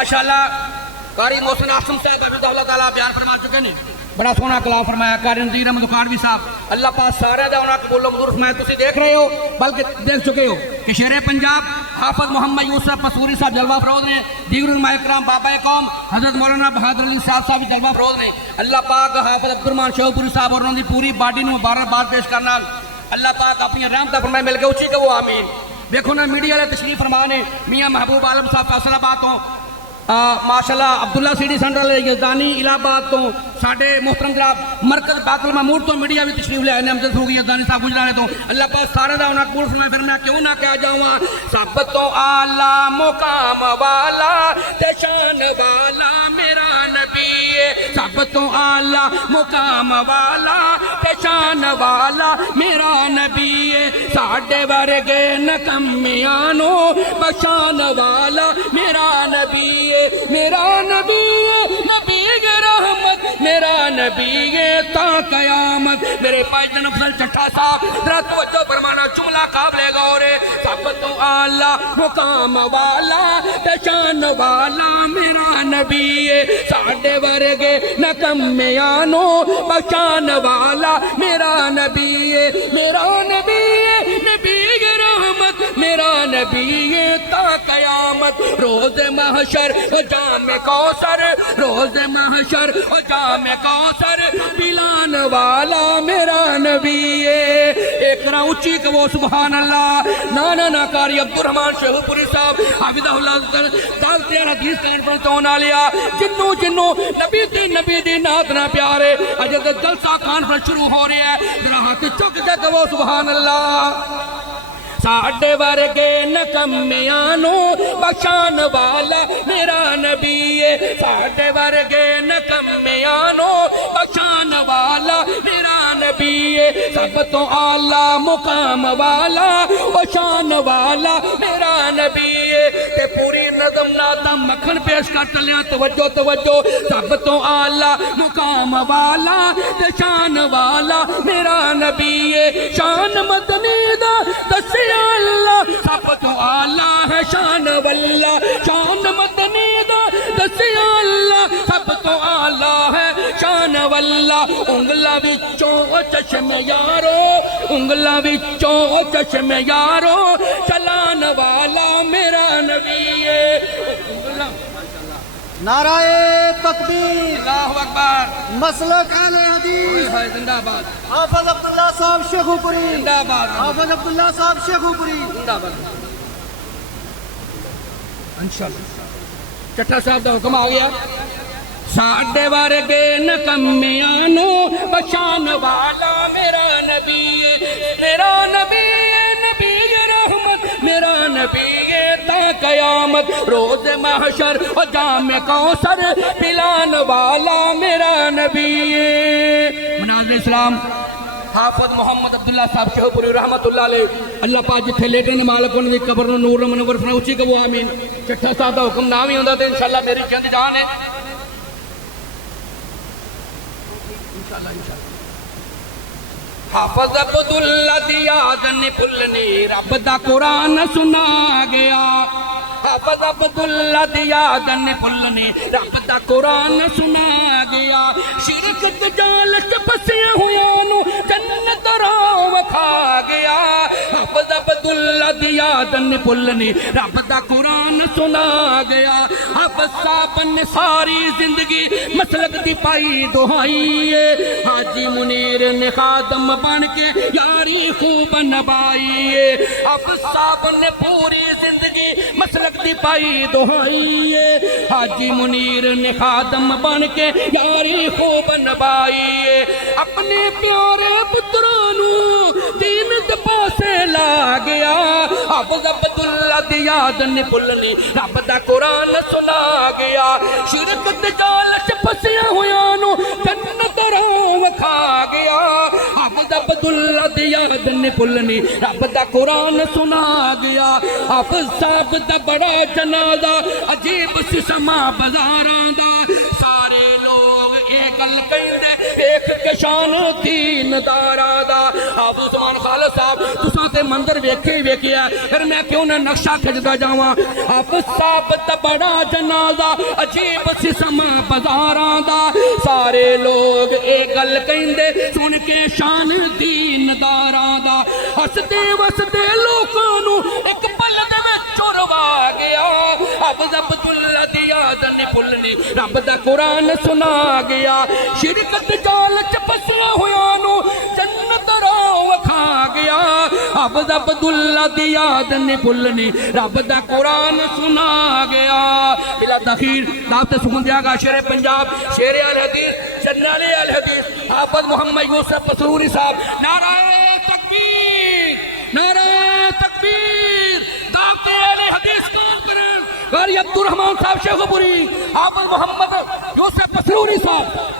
ماشاءاللہ قاری محسن آسم صاحب حفظہ اللہ تعالیٰ بیان فرما چکے ہیں، بڑا سونا کلام فرمایا قاری نذیر احمد خانوی صاحب، اللہ پاک سارے دا انہاں قبول و منظور فرمائے. تسی دیکھ رہے ہو بلکہ دیکھ چکے ہو کہ شیر پنجاب حافظ محمد یوسف پسوری صاحب جلوہ فروز نے، دیگر علماء اکرام بابا قوم حضرت مولانا بہادر علی صاحب جلوہ فروز نے. اللہ پاک حافظ عبدالرحمان شیخ پوری صاحب اور انہوں نے پوری باڈی میں مبارکباد پیش کرنا. اللہ پاک اپنی رحمت فرمائے مل کے اچھی کہ وہ آمین. دیکھو نا میڈیا والے تشریف فرمانے میاں محبوب عالم صاحب فیصل آباد تو ماشاءاللہ عبداللہ سیڈی سینٹرل یزدانی الہ آباد تو ساڈے محترم جناب مرکز بیت المعمور تو میڈیا بھی تشریف لے آئے نے امجد فروغی یزدانی صاحب گجرانے تو. اللہ پاک سارے دا انہاں قبول فرمائے. پھر میں کیوں نہ کہہ جاؤں سب تو اعلیٰ مقام والا تے شان والا میرا نبی، سب تو اعلیٰ مقام والا تے شان والا میرا نبی، ساڈے ورگے نکمیانو بشان والا میرا نبی، میرا نبی نبی رحمت میرا نبی تا قیامت. میرے پاس جناب افضل چٹھا صاحب ذرا توجہ فرمانا، جملہ قابل غور ہے. سب تو اعلیٰ مقام والا شان والا میرا نبی، ساڈے ورگے نکمیانو بشان والا میرا نبی، میرا نبی نبی رحمت میرا نبی تا قیامت. روز محشر جام کوثر، روز محشر جام کوثر پلان والا میرا نبی. ایک راہ اونچی کہ وہ سبحان اللہ. نانا قاری عبدالرحمان شیخ پوری صاحب حافظہ اللہ تعالی تیار حدیث کانفرنس ہونا لیا. جنوں نبی دی نات نہ پیارے اج جلسہ کانفرنس شروع ہو رہا ہے. ذرا ہاتھ چک دے کہ وہ سبحان اللہ. ساڈے ورگے نکمیانو بشان والا میرا نبی، ساڈے ورگے نکمیانو بشان والا میرا نبی، سب تو اعلیٰ مقام والا بشان والا میرا نبی. تے پوری نظم ناتا مکھن پیش کر چلیا. توجہ توجہ. سب تو اعلیٰ مقام والا شان والا میرا نبی، شان مدنی دا دسیا اللہ. سب تو اعلیٰ ہے شان واللہ، شان مدنی دا دسیا اللہ. سب تو اعلیٰ ہے شان واللہ. انگلا وچوں چشم یارو، انگلا وچوں چشم یارو چلان والا میرا نبی. نعرہ تکبیر، اللہ اکبر، مسلک اہل حدیث زندہ باد، حافظ عبداللہ صاحب شیخ پوری، زندہ باد، حافظ عبداللہ صاحب شیخ پوری، زندہ باد. انشاءاللہ چٹھا صاحب دا حکم آ گیا. ساڈے ورگے نکمیانو بشان والا میرا نبی، میرا نبی نبی رحمت میرا نبی تا قیامت. روز محشر و جام کوثر پلان والا میرا نبی. مناظر اسلام حافظ محمد عبداللہ صاحب شیخ پوری رحمت اللہ علیہ. اللہ پاک جتھے لیٹے نے مالک انہوں دی قبر نور منور فرمائے اچھی کہ وہ آمین. چٹھا صاحب دا حکم نہ بھی ہوندا تے انشاءاللہ میری چند جان ہے. حافظ عبداللہ دی یاد نہیں بھولنی، رب دا قرآن سنا گیا. حافظ عبداللہ دی یاد نہیں بھولنی، رب دا قرآن سنا گیا. شرک دجال چ پسیاں ہویاں نو جنت راہ کھا گیا. حافظ عبداللہ دی یاد نہیں بھولنی، رب دا قرآن سنا گیا. حافظ صاحب نے ساری زندگی مسلک دی پائی دہائی، حاجی منیر نے خادم بن کے یاری خوب نبائی. حافظ صاحب نے پوری زندگی مسلک دی پائی دہائی، حاجی منیر نے خادم بن کے یاری خوب نبائی. اپنے پیارے پترانو دین دے پاسے لا گیا. حافظ عبداللہ دی یاد نہیں بھولنی، رب دا قرآن سنا گیا. شرک دجال چ پسیاں ہویاں نو جنت راہ کھا گیا. حافظ عبداللہ دی یاد نہیں بھولنی، رب دا قرآن سنا گیا. حافظ صاحب دا بڑا جنازہ عجیب سی سما بازاراں دا. سارے لوگ یہ گل کہندے دیکھ کے شان دین دارا دا حافظ عثمان خالد صاحب تساں تے منظر ویکھے ویکھیا پھر میں کیوں نہ نقشہ کھچدا جاواں حافظ صاحب تے بڑا جنازہ عجیب سی سما بازاراں دا سارے لوگ اے گل کہندے سن کے شان دین داراں دا ہسدے وسدے لوکاں نو ایک پل دے وچ چروا گیا حافظ عبداللہ دی یاد نہیں بھلنی رب دا قرآن سنا گیا شرکت جال چ پسیا ہویاں نو جنت راہ وکھا گیا حافظ عبداللہ دی یاد نہیں بھلنی رب دا قرآن سنا گیا بلا تاخیر دعوت سکون دیا گا شیر پنجاب شیر الحدیث جنرل الحدیث حافظ محمد یوسف پسروری صاحب نعرہ تکبیر نعرہ تکبیر دعوت الحدیث کون کریں قاری عبدالرحمن صاحب شیخو پوری حافظ محمد یوسف پسروری صاحب